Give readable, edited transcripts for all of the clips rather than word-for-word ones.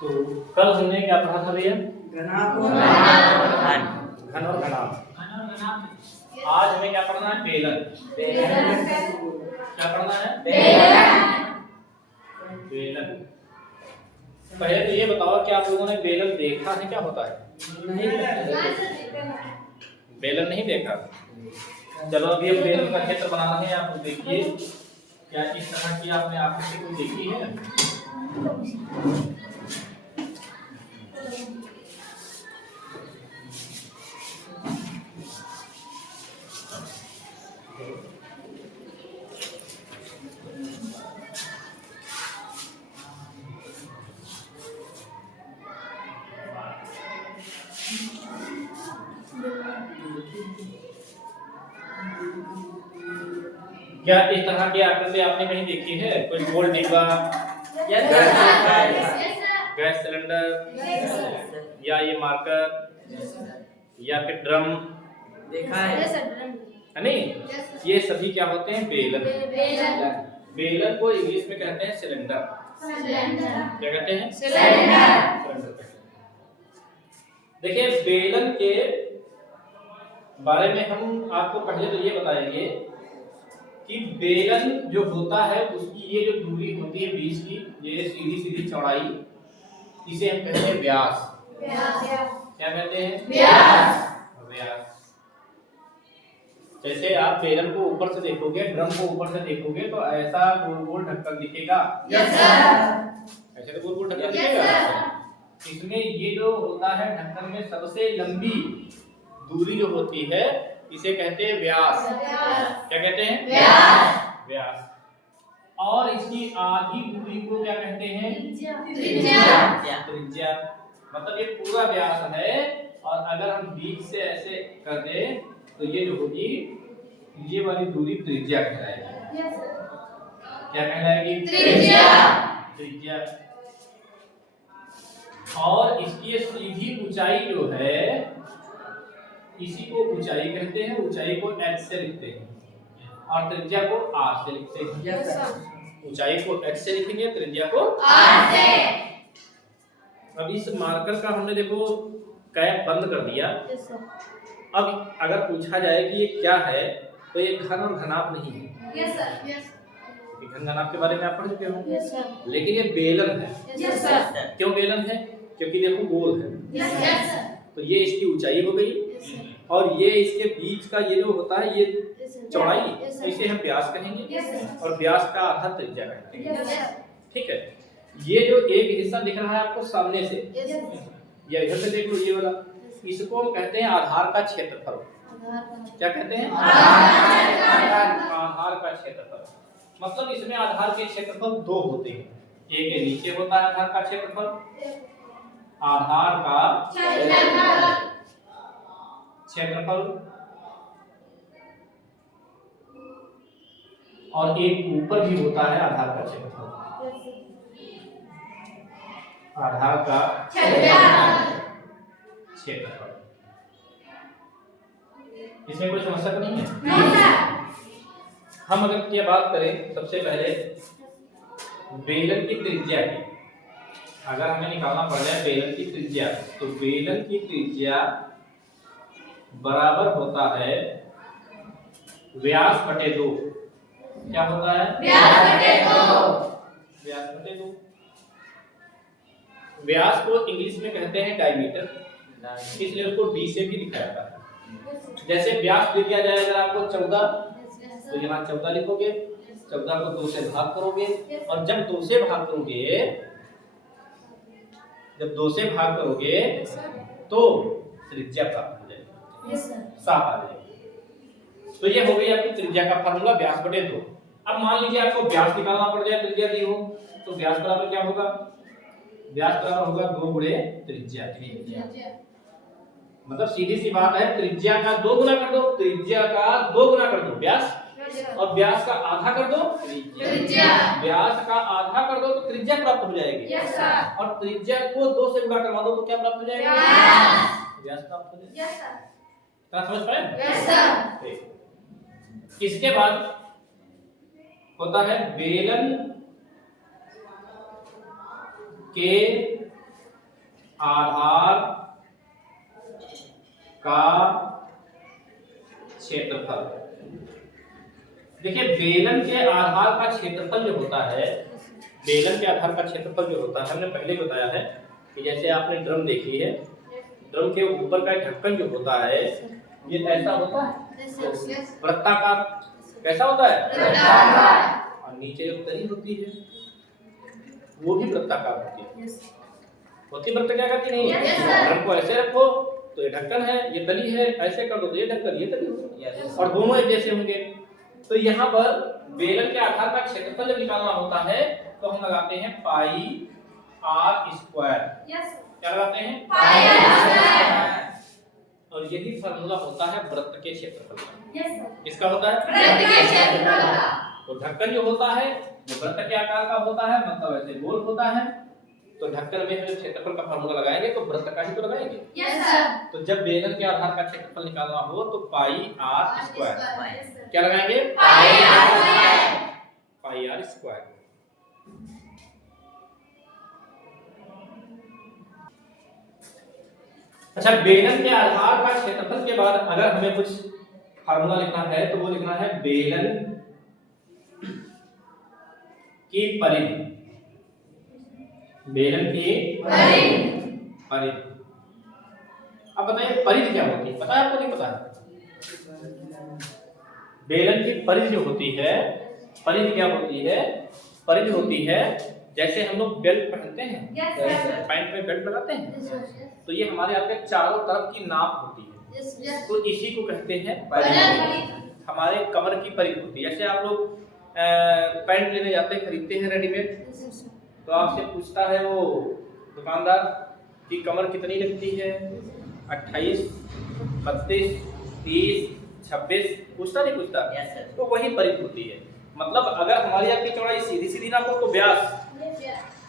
तो कल हमने क्या पढ़ा था भैया? घन घन और घनाभ। आज हमें क्या पढ़ना है? बेलन। क्या पढ़ना है? बेलन। पहले तो ये बताओ कि आप लोगों ने बेलन देखा है? क्या होता है? बेलन नहीं देखा? चलो अभी अब बेलन का क्षेत्र बनाना है। आप देखिए क्या इस तरह की आपने आकृति को देखी है? क्या इस तरह की आकृति आपने कहीं देखी है? कोई गोल डिब्बा, गैस सिलेंडर, या ये मार्कर, या फिर ड्रम देखा है? है नहीं? ये सभी क्या होते हैं? बेलन। बेलन को इंग्लिश में कहते हैं सिलेंडर। क्या कहते हैं? सिलेंडर। देखिए बेलन के बारे में हम आपको पहले तो ये बताएंगे कि बेलन जो होता है उसकी ये जो दूरी होती है बीच की, ये सीधी सीधी चौड़ाई, इसे हम कहते हैं व्यास। क्या कहते हैं? व्यास। जैसे आप बेलन को ऊपर से देखोगे, ड्रम को ऊपर से देखोगे तो ऐसा गोल गोल ढक्कन दिखेगा। ऐसे तो गोल गोल ढक्कन दिखेगा। इसमें ये जो होता है ढक्कन में सबसे लंबी दूरी जो होती है इसे कहते हैं व्यास। क्या कहते हैं? व्यास। और इसकी आधी दूरी को क्या कहते हैं? त्रिज्या। मतलब ये पूरा व्यास है और अगर हम बीच से ऐसे कर दें तो ये जो होगी, ये वाली दूरी त्रिज्या कहलाएगी। क्या कहलाएगी? त्रिज्या। और इसकी सीधी ऊंचाई जो है इसी को ऊंचाई कहते हैं। ऊंचाई को h से लिखते हैं और त्रिज्या को r से लिखते हैं। ऊंचाई को h से लिखेंगे, त्रिज्या को r से। अब इस मार्कर का हमने देखो कैप बंद कर दिया। अब अगर पूछा जाए कि ये क्या है तो ये घन और घनाभ नहीं है। घन घनाभ के बारे में आप पढ़ चुके हो। लेकिन ये बेलन है। क्यों बेलन है? क्योंकि देखो गोल है। तो ये इसकी ऊंचाई हो गई और ये इसके बीच का ये जो होता है ये चौड़ाई, इसे हम व्यास कहेंगे और व्यास का आधा त्रिज्या कहेंगे। ठीक है। ये जो एक हिस्सा दिख रहा है आपको सामने से, या इधर से देख लो ये वाला, इसको हम कहते हैं आधार का क्षेत्रफल। क्या कहते हैं? आधार का क्षेत्रफल। मतलब इसमें आधार के क्षेत्रफल दो होते हैं। एक के नीचे होता है आधार का क्षेत्रफल, आधार का क्षेत्रफल, और एक ऊपर भी होता है आधार का क्षेत्रफल। आधार का क्षेत्रफल। इसमें कोई समस्या तो नहीं है? हम अगर ये बात करें सबसे पहले बेलन की त्रिज्या की, अगर हमें निकालना पड़ जाए बेलन की त्रिज्या, तो बेलन की त्रिज्या बराबर होता है व्यास बटे 2। क्या होता है? व्यास बटे 2। व्यास को इंग्लिश में कहते हैं डायमीटर, इसलिए उसको d से भी लिखा जाता है। जैसे व्यास दे दिया जाए अगर आपको 14, तो यहाँ 14 लिखोगे, 14 को 2 से भाग करोगे और जब 2 से भाग करोगे तो त्रिज्या प्राप्त हो जाएगी, साफ आ जाएगी। तो ये हो गई आपकी त्रिज्या का फार्मूला, व्यास बटे 2। अब मान लीजिए आपको व्यास निकालना पड़ जाए, त्रिज्या दी हो, तो व्यास बराबर क्या होगा? व्यास बराबर होगा 2 गुणे त्रिज्या। मतलब सीधी सी बात है, त्रिज्या का 2 गुना कर दो, त्रिज्या का 2 गुना कर दो व्यास, और व्यास का आधा कर दो त्रिज्या। व्यास का आधा कर दो तो त्रिज्या प्राप्त हो जाएगी। और त्रिज्या को 2 से गुणा करवा दो तो क्या प्राप्त हो जाएगा? व्यास प्राप्त हो जाएगा। क्या समझ पाए? इसके बाद होता है बेलन के आधार का क्षेत्रफल। देखिए बेलन के आधार का क्षेत्रफल जो होता है, बेलन के आधार का क्षेत्रफल जो होता है, हमने पहले बताया है कि जैसे आपने ड्रम देखी है, ड्रम के ऊपर का ढक्कन जो होता है ये ऐसा होता है वृत्ताकार। कैसा होता है? और नीचे जो तली होती है वो भी वृत्ताकार होती है। होती वृत्ताकार करती नहीं है? ड्रम को ऐसे रखो तो ये ढक्कन है, ये तली है, ऐसे कर दो तो ये ढक्कन, ये तली होगी, और दोनों एक जैसे होंगे। तो यहाँ पर बेलन के आधार का क्षेत्रफल जब निकालना होता है तो हम लगाते हैं पाई आर स्क्वायर। क्या लगाते हैं? पाई आर स्क्वायर। और यही फार्मूला होता है वृत्त के क्षेत्रफल का। किसका होता है? वृत्त के क्षेत्रफल का। तो ढक्कन जो होता है वो वृत्त के आकार का होता है, मतलब ऐसे गोल होता है। तो ढक्कन में हम क्षेत्रफल का फार्मूला लगाएंगे तो वृत्त का ही तो लगाएंगे। Yes sir. तो जब बेलन के आधार का क्षेत्रफल निकालना हो तो पाई आर स्क्वायर। क्या लगाएंगे? Pi r square. Pi r square. अच्छा, बेलन के आधार का क्षेत्रफल के बाद अगर हमें कुछ फार्मूला लिखना है तो वो लिखना है बेलन की परिधि। बेलन की परिधि। अब बताइए परिधि क्या होती है? पता है आपको? नहीं पता है? बेलन की परिधि जो होती है, परिधि क्या होती है? परिधि होती है जैसे हम लोग बेल्ट पहनते हैं, पैंट में बेल्ट लगाते हैं, तो ये हमारे आपके चारों तरफ की नाप होती है, तो इसी को कहते हैं परिधि। हमारे कमर की परिधि होती है। जैसे आप लोग पैंट लेने जाते हैं, खरीदते हैं रेडीमेड, तो आपसे पूछता है वो दुकानदार कि कमर कितनी लगती है? 28, 32, 30, 26, पूछता नहीं पूछता? तो वही परिधि होती है। मतलब अगर हमारी आपकी चौड़ाई सीधी सीधी नापो तो व्यास,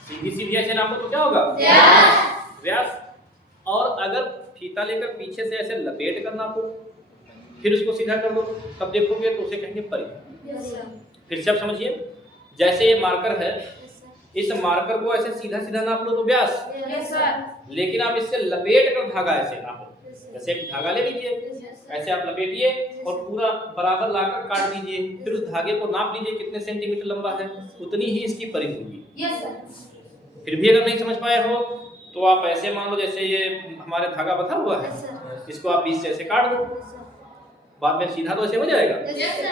सीधी सीधी ऐसे नापो तो क्या होगा? व्यास। और अगर फीता लेकर पीछे से ऐसे लपेट कर नापो, फिर उसको सीधा कर दो, तब देखोगे तो उसे कहेंगे परिधि। फिर से आप समझिए, जैसे ये मार्कर है, इस मार्कर को ऐसे सीधा सीधा नाप लो तो व्यास, लेकिन आप इससे लपेट कर धागा ऐसे नापो। जैसे एक धागा ले लीजिए, ऐसे आप लपेटिए और पूरा बराबर लाकर काट लीजिए, फिर उस धागे को नाप लीजिए कितने सेंटीमीटर लंबा है, उतनी ही इसकी परिधि होगी। फिर भी अगर नहीं समझ पाए हो तो आप ऐसे मान लो जैसे ये हमारे धागा बंधा हुआ है, इसको आप बीच से ऐसे काट दो, बाद में सीधा तो ऐसे हो जाएगा,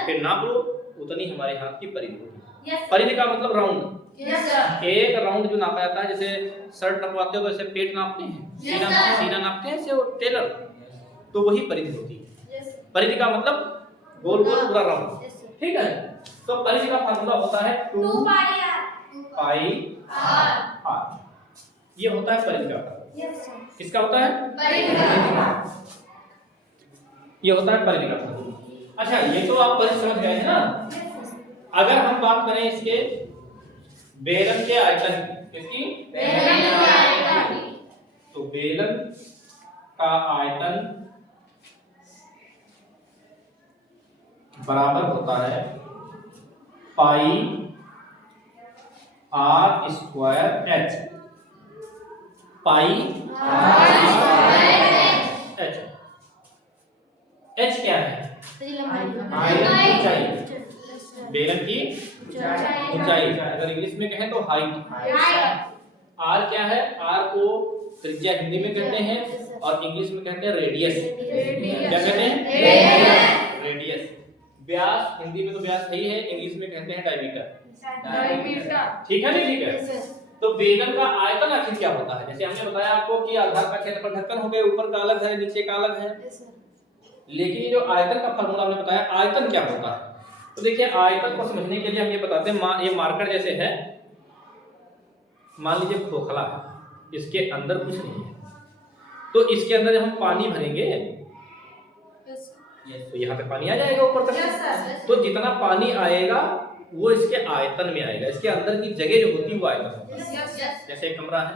फिर नाप लो, उतनी हमारे हाथ की परिधि होगी। परिधि का मतलब राउंड। एक राउंड जो नापा जाता है, जैसे शर्ट नपवाते हो तो ऐसे पेट नापते हैं, सीना नापते हैं, ऐसे वो टेलर, तो वही परिधि होती है। परिधि का मतलब गोल गोल पूरा राउंड। ठीक है, तो परिधि का फार्मूला होता है 2 पाई आर। ये होता है परिधि का फार्मूला। किसका होता है? परिधि का। ये होता है परिधि का फार्मूला। अच्छा, ये तो आप परिधि समझ गए हैं ना। अगर हम बात करें इसके बेलन के आयतन की, किसकी? बेलन के आयतन की, तो बेलन का आयतन बराबर होता है pi r square h. Pi h. H क्या है? ऊंचाई। बेलन की ऊंचाई, अगर इंग्लिश में कहें तो हाइट। आर क्या है? आर को त्रिज्या हिंदी में कहते हैं और इंग्लिश में कहते हैं रेडियस। क्या कहते हैं? रेडियस। व्यास हिंदी में तो व्यास ही है, इंग्लिश में कहते हैं डायमीटर। ठीक है, नहीं ठीक है? तो बेलन का आयतन आखिर क्या होता है? जैसे हमने बताया आपको कि आधार का क्षेत्रफल ढक्कन हो गए, ऊपर का अलग है, नीचे का अलग है, लेकिन ये जो आयतन का फार्मूला हमने बताया, आयतन क्या होता है? तो देखिए, आयतन को समझने के लिए हम ये बताते हैं, ये मार्कर जैसे है, मान लीजिए खोखला है, इसके अंदर कुछ नहीं है, तो इसके अंदर जब हम पानी भरेंगे तो यहाँ पे पानी आ जाएगा ऊपर तक। तो जितना पानी आएगा वो इसके आयतन में आएगा, इसके अंदर की जगह जो होती है वो आयतन होता है। जैसे एक कमरा है,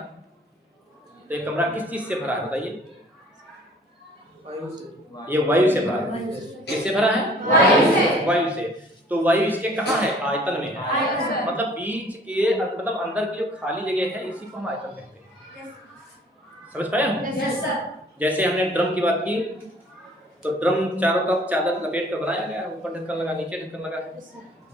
तो एक कमरा किस चीज से भरा है बताइए? ये वायु से भरा है। किससे भरा है? वायु से। तो वायु इसके कहाँ है? आयतन में है। मतलब बीच के, मतलब अंदर की जो खाली जगह है, इसी को हम आयतन कहते हैं। समझ पाए हम? Yes sir. जैसे हमने ड्रम की बात की, तो ड्रम चारों तरफ चादर लपेट कर बनाया गया, ऊपर ढक्कन लगा, नीचे ढक्कन लगा है।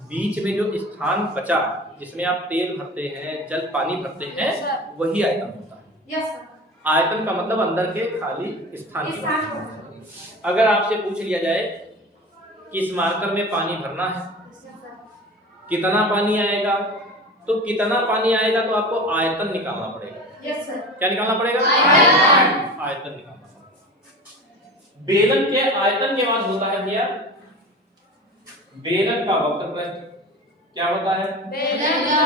बीच में जो स्थान बचा जिसमें आप तेल भरते हैं, जल पानी भरते हैं, वही आयतन होता है। Yes sir. आयतन का मतलब अंदर के खाली स्थान की बात है। अगर आपसे पूछ लिया जाए कि इस मार्कर में पानी भरना है, कितना पानी आएगा, तो कितना पानी आएगा तो आपको आयतन निकालना पड़ेगा। Yes sir. क्या निकालना पड़ेगा? आयतन निकालना पड़ेगा। बेलन के आयतन के बाद होता है भैया बेलन का वक्र पृष्ठ। क्या होता है? बेलन का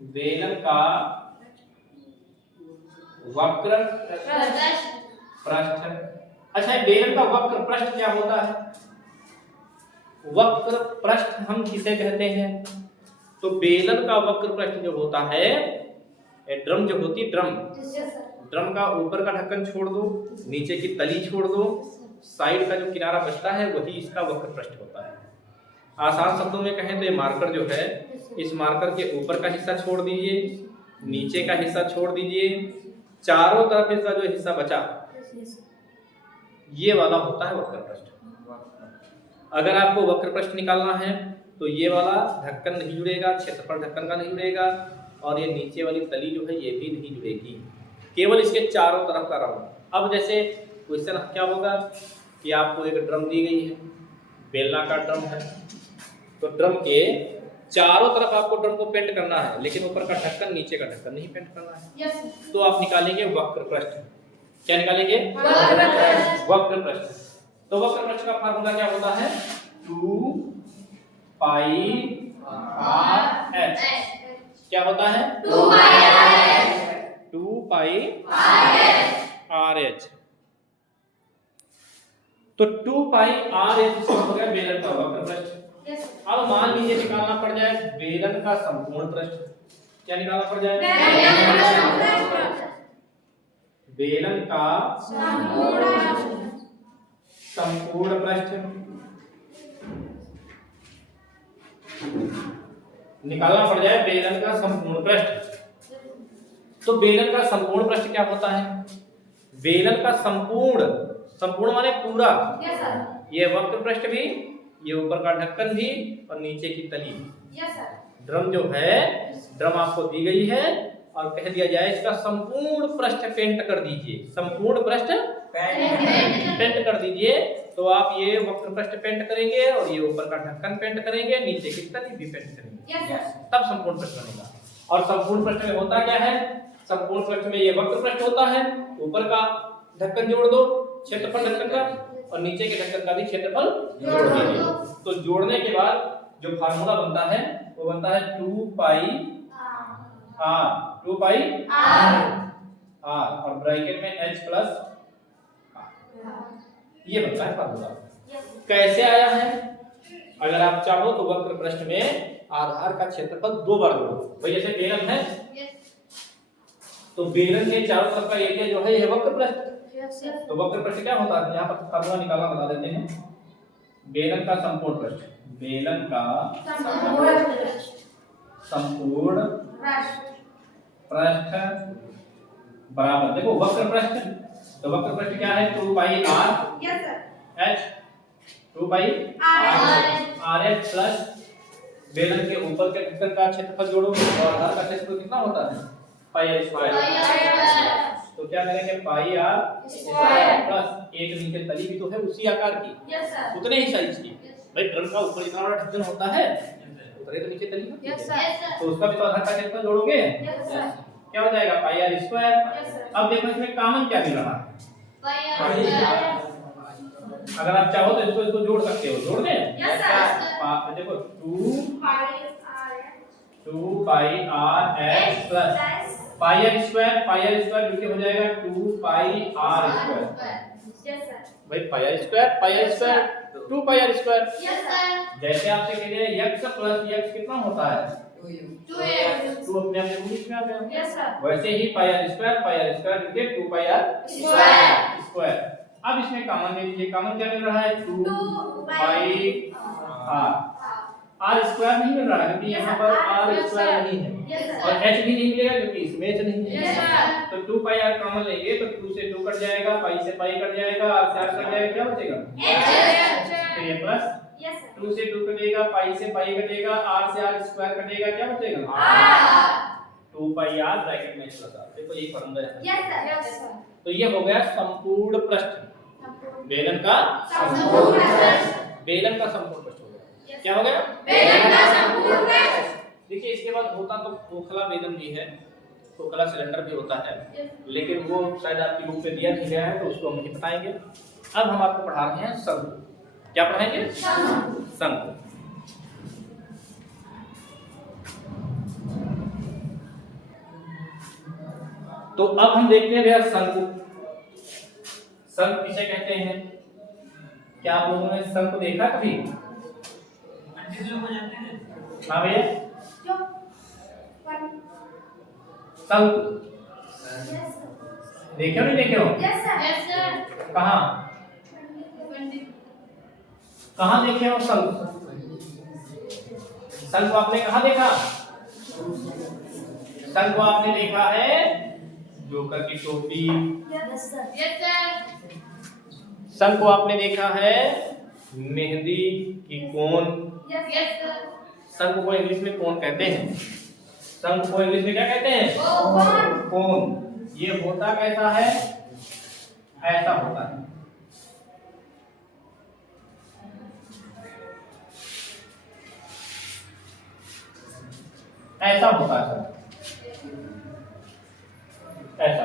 बेलन का वक्र पृष्ठ। अच्छा, बेलन का वक्र पृष्ठ क्या होता है? वक्र पृष्ठ हम किसे कहते हैं? तो बेलन का वक्र पृष्ठ जो होता है, ड्रम जो होती, ड्रम का ऊपर का ढक्कन छोड़ दो, नीचे की तली छोड़ दो, साइड का जो किनारा बचता है वही इसका वक्र पृष्ठ होता है। आसान शब्दों में कहें तो ये मार्कर जो है, इस मार्कर के ऊपर का हिस्सा छोड़ दीजिए, नीचे का हिस्सा छोड़ दीजिए, चारों तरफ इसका जो हिस्सा बचा ये वाला होता है वक्र पृष्ठ। अगर आपको वक्र पृष्ठ निकालना है तो ये वाला ढक्कन नहीं जुड़ेगा, क्षेत्रफल ढक्कन का नहीं जुड़ेगा, और ये नीचे वाली तली जो है ये भी नहीं जुड़ेगी, केवल इसके चारों तरफ का राउंड। अब जैसे क्वेश्चन क्या होगा कि आपको एक ड्रम दी गई है, बेलनाकार ड्रम है, तो ड्रम के चारों तरफ आपको ड्रम को पेंट करना है, लेकिन ऊपर का ढक्कन नीचे का ढक्कन नहीं पेंट करना है। तो आप निकालेंगे वक्र पृष्ठ। क्या निकालेंगे? वक्र पृष्ठ। तो वक्र पृष्ठ का फार्मूला क्या होता है? 2 पाई आर एच। क्या होता है? 2 पाई आर एच। तो 2 पाई आर एच हो गया बेलन का वक्र पृष्ठ। अब मान लीजिए निकालना पड़ जाए बेलन का संपूर्ण पृष्ठ। क्या निकालना पड़ जाए? बेलन का संपूर्ण पृष्ठ निकालना पड़ जाए बेलन का संपूर्ण पृष्ठ। तो बेलन का संपूर्ण पृष्ठ क्या होता है? बेलन का संपूर्ण माने पूरा। ये वक्र पृष्ठ भी, ये ऊपर का ढक्कन भी, और नीचे की तली भी। ड्रम जो है, ड्रम आपको दी गई है और कह दिया जाए इसका संपूर्ण पृष्ठ पेंट कर दीजिए, संपूर्ण पृष्ठ पेंट कर दीजिए। तो आप ये वक्र पृष्ठ पेंट करेंगे और ये ऊपर का ढक्कन पेंट करेंगे, नीचे की तली भी पेंट करेंगे, तब संपूर्ण पृष्ठ बनेगा। और संपूर्ण पृष्ठ में होता क्या है? संपूर्ण पृष्ठ में ये वक्र पृष्ठ होता है, ऊपर का ढक्कन जोड़ दो, क्षेत्रफल ढक्कन का, और नीचे के ढक्कन का भी क्षेत्रफल जोड़ दीजिए। तो जोड़ने के बाद जो फार्मूला बनता है वो बनता है 2 पाई आर, 2 पाई आर, और ब्रैकेट में h प्लस ये बनता है फार्मूला। कैसे आया है? अगर आप चाहो तो वक्र पृष्ठ में आधार का क्षेत्रफल 2 बार जोड़ो। भाई जैसे बेलन है, तो बेलन के चारों तरफ का एरिया जो है ये वक्र पृष्ठ। तो वक्र पृष्ठ क्या होता है? यहाँ पर फार्मूला निकालना बता देते हैं। बेलन का संपूर्ण पृष्ठ, बेलन का संपूर्ण पृष्ठ बराबर, देखो वक्र पृष्ठ, तो वक्र पृष्ठ क्या है? 2 pi r H, 2 pi r h plus बेलन के ऊपर के ढक्कन का क्षेत्रफल जोड़ो, और आधार का क्षेत्रफल कितना होता है? Pi r square. तो क्या करेंगे? पाई आर स्क्वायर प्लस एक नीचे तली भी तो है उसी आकार की, उतने ही साइज की। भाई ड्रम का ऊपर इतना बड़ा ढक्कन होता है, उतने तो नीचे तली होती है, तो उसका भी तो आधार का क्षेत्रफल जोड़ोगे, क्या हो जाएगा? पाई आर स्क्वायर। अब देखो इसमें कॉमन क्या मिल रहा है? अगर आप चाहो तो इसको जोड़ सकते हो, जोड़ दें। देखो 2 pi r h plus pi r square मिलके हो जाएगा 2 पाई आर स्क्वायर। भाई pi r square 2 pi r square. जैसे आपसे कह रहे हैं x प्लस x कितना होता है? 2 अपने आप इंग्लिश में आ गया। वैसे ही पाई आर स्क्वायर मिलके 2 पाई आर स्क्वायर। अब इसमें कॉमन ले लीजिए, कॉमन क्या मिल रहा है? 2 पाई आर। आर स्क्वायर नहीं मिल रहा है क्योंकि यहाँ पर आर स्क्वायर नहीं है और एच भी नहीं मिलेगा क्योंकि इसमें एच नहीं है। तो 2 पाई आर कॉमन लेंगे तो 2 से 2 कट जाएगा, पाई से पाई कट जाएगा, आर से आर कट जाएगा, क्या बचेगा तो ये प्लस 2 से 2 कटेगा, पाई से पाई कटेगा, आर से आर स्क्वायर कटेगा, क्या बचेगा 2 पाई आर ब्रैकेट में प्लस आर। देखो ये फॉर्मूला है। तो ये हो गया संपूर्ण पृष्ठ, बेलन का संपूर्ण पृष्ठ, बेलन का संपूर्ण पृष्ठ हो गया। क्या हो गया बेलन का संपूर्ण पृष्ठ। देखिए इसके बाद होता तो खोखला बेलन भी है, खोखला सिलेंडर भी होता है, लेकिन वो शायद आपकी बुक में दिया नहीं गया है तो उसको हम नहीं बताएंगे। अब हम आपको पढ़ा रहे हैं शंकु। क्या पढ़ाएंगे शंकु। तो अब हम देखते हैं भैया शंकु। शंकु किसे कहते हैं? क्या आप लोगों ने शंकु देखा कभी? हाँ भैया शंकु देखे हो नहीं देखे हो? कहाँ कहाँ देखे हो शंकु? शंकु आपने कहाँ देखा? शंकु आपने देखा है जोकर की टोपी। शंकु आपने देखा है मेहंदी की कोन। शंकु को इंग्लिश में कोन कहते हैं। शंकु को इंग्लिश में क्या कहते हैं? कोन। ये होता कैसा है? ऐसा होता है। ऐसा होता है ऐसा।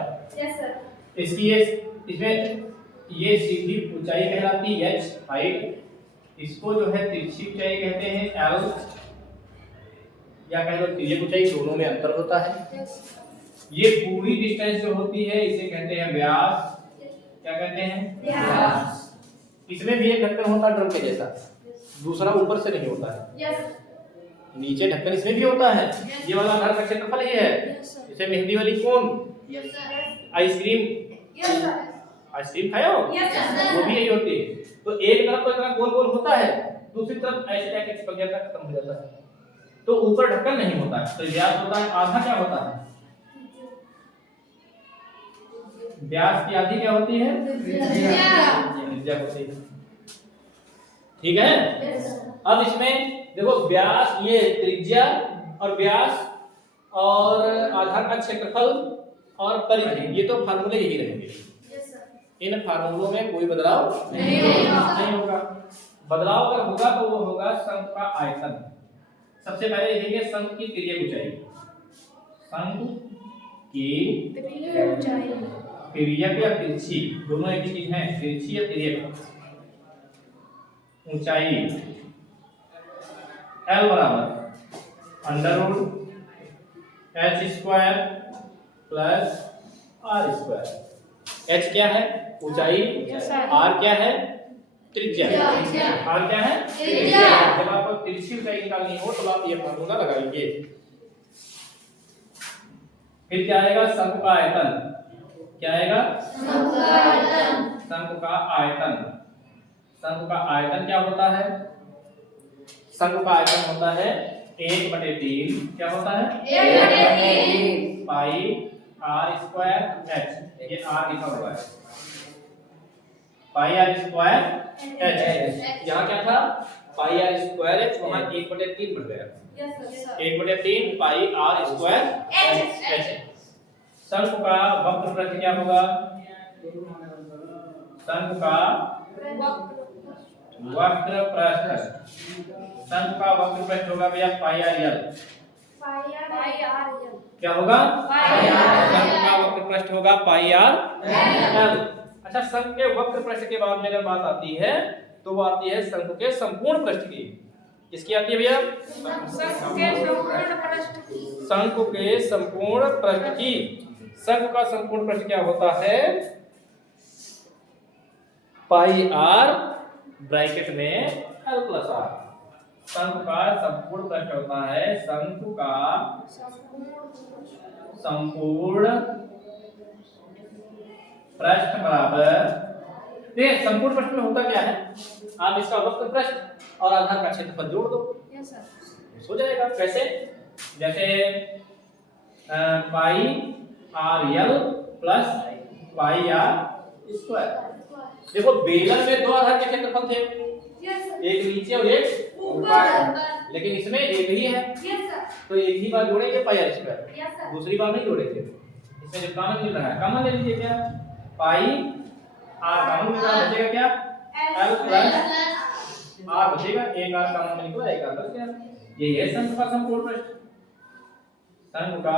इसकी इसमें ये सीधी ऊंचाई कहलाती है h हाइट, इसको जो है तिरछी ऊंचाई कहते हैं l, या कह लो तिर्यक ऊंचाई, दोनों में अंतर होता है। ये पूरी डिस्टेंस जो होती है इसे कहते हैं व्यास। क्या कहते हैं? व्यास। इसमें भी एक ढक्कन होता है ड्रम के जैसा, दूसरा ऊपर से नहीं होता है। नीचे ढक्कन इसमें भी होता है। ये वाला घर का क्षेत्रफल ही है। इसे मेहंदी वाली कौन? आइसक्रीम खाए हो? वो भी यही होती है। तो एक तरफ तो इतना गोल गोल होता है, दूसरी तरफ ऐसे जाके चिपक जाता है, खत्म हो जाता है। तो ऊपर ढक्कन नहीं होता है। तो व्यास होता है आधा। क्या होता है? व्यास की आधी क्या होती है? त्रिज्या होती है। ठीक है। अब इसमें देखो व्यास, ये त्रिज्या और व्यास और आधार का क्षेत्रफल और परिधि, ये तो फार्मूले यही रहेंगे। इन फार्मूलों में कोई बदलाव नहीं होगा। बदलाव अगर होगा तो वो होगा शंकु का आयतन। सबसे पहले देखेंगे शंकु की तिर्यक ऊंचाई। शंकु की तिर्यक या तिरछी, दोनों एक ही चीज है। तिरछी या तिर्यक ऊंचाई L बराबर under root h square plus r square. h क्या है? ऊंचाई। r क्या है? त्रिज्या। r क्या है? त्रिज्या। जब आपको तिरछी ऊंचाई निकालनी हो तो आप ये फार्मूला लगाएंगे। फिर क्या आएगा? शंकु का आयतन। क्या आएगा? शंकु का आयतन। शंकु का आयतन। शंकु का आयतन क्या होता है? शंकु का आयतन होता है 1/3। क्या होता है? 1/3 पाई r स्क्वायर h। ये r लिखा हुआ है, पाई r स्क्वायर h। यहाँ क्या था? पाई r स्क्वायर h, वहाँ 1/3 बढ़ गया। 1/3 पाई r स्क्वायर h। शंकु का वक्र पृष्ठ क्या होगा? शंकु का वक्र पृष्ठ, शंकु का वक्र पृष्ठ होगा भैया पाई आर एल। क्या होगा? शंकु का वक्र पृष्ठ होगा पाई आर एल। अच्छा, शंकु के वक्र पृष्ठ के बाद में अगर बात आती है तो वो आती है शंकु के संपूर्ण पृष्ठ की। किसकी आती है भैया? शंकु के संपूर्ण पृष्ठ की। शंकु का संपूर्ण पृष्ठ क्या होता है? पाई आर ब्रैकेट में l प्लस आर। शंकु का संपूर्ण पृष्ठ होता है, शंकु का संपूर्ण पृष्ठ बराबर, देखिए संपूर्ण पृष्ठ में होता क्या है? आप इसका वक्र पृष्ठ और आधार का क्षेत्रफल जोड़ दो, यस सर। हो जाएगा। कैसे? जैसे pi r l plus pi r square. देखो बेलन में दो आधार के क्षेत्रफल थे, एक नीचे और एक ऊपर, लेकिन इसमें एक ही है तो एक ही बार जोड़ेंगे पाई आर स्क्वायर, दूसरी बार नहीं जोड़ेंगे। इसमें जो कॉमन मिल रहा है कॉमन ले लीजिए। क्या पाई आर कॉमन मिल रहा है, बचेगा क्या एल प्लस आर बचेगा, एक आर कॉमन निकला, एक आर बच गया। ये है शंकु का संपूर्ण पृष्ठ, शंकु का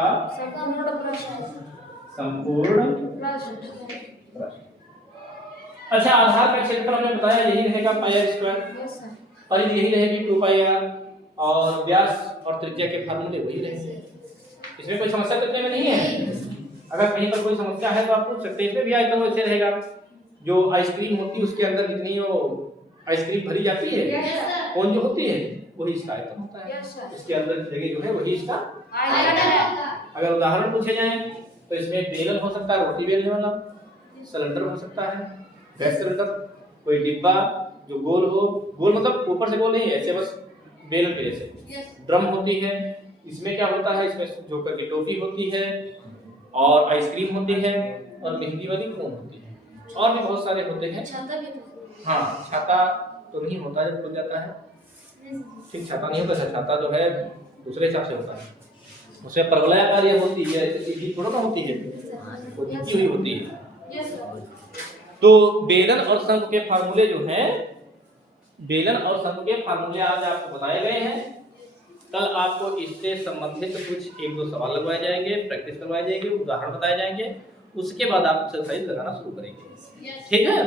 संपूर्ण पृष्ठ। अच्छा आधार का क्षेत्रफल हमने बताया यही रहेगा पाई आर स्क्वायर, परिधि यही रहेगी 2 पाई आर, और व्यास और त्रिज्या के फार्मूले वही रहेंगे। इसमें कोई समस्या करने में नहीं है। अगर कहीं पर कोई समस्या है तो आप पूछ सकते हैं। इसमें भी आइटम वैसे रहेगा, जो आइसक्रीम होती है उसके अंदर जितनी वो आइसक्रीम भरी जाती है, कौन जो होती है वही इसका आइटम होता है, इसके अंदर की जगह जो है वही इसका आइटम। अगर उदाहरण पूछे जाए तो इसमें बेलन हो सकता है, रोटी बेलने वाला, सिलेंडर हो सकता है, गैस सिलेंडर, कोई डिब्बा जो गोल हो, गोल मतलब ऊपर से गोल नहीं है, ऐसे बस बेलन के जैसे, ड्रम होती है। इसमें क्या होता है, इसमें जोकर की टोपी होती है और आइसक्रीम होती है और मेहंदी वाली कोन होती है, और भी बहुत सारे होते हैं। हाँ छाता तो नहीं होता जब खुल जाता है, ठीक छाता नहीं होता, छाता जो है दूसरे हिसाब से होता है, उसमें परवलयाकार ये होती है, सीधी थोड़ा ना होती है, वो झुकी हुई होती है। तो बेलन और शंकु के फार्मूले जो हैं, बेलन और शंकु के फार्मूले आज आपको बताए गए हैं। कल आपको इससे संबंधित कुछ एक दो सवाल लगवाए जाएंगे, प्रैक्टिस करवाई जाएगी, उदाहरण बताए जाएंगे, उसके बाद आप एक्सरसाइज लगाना शुरू करेंगे। ठीक है।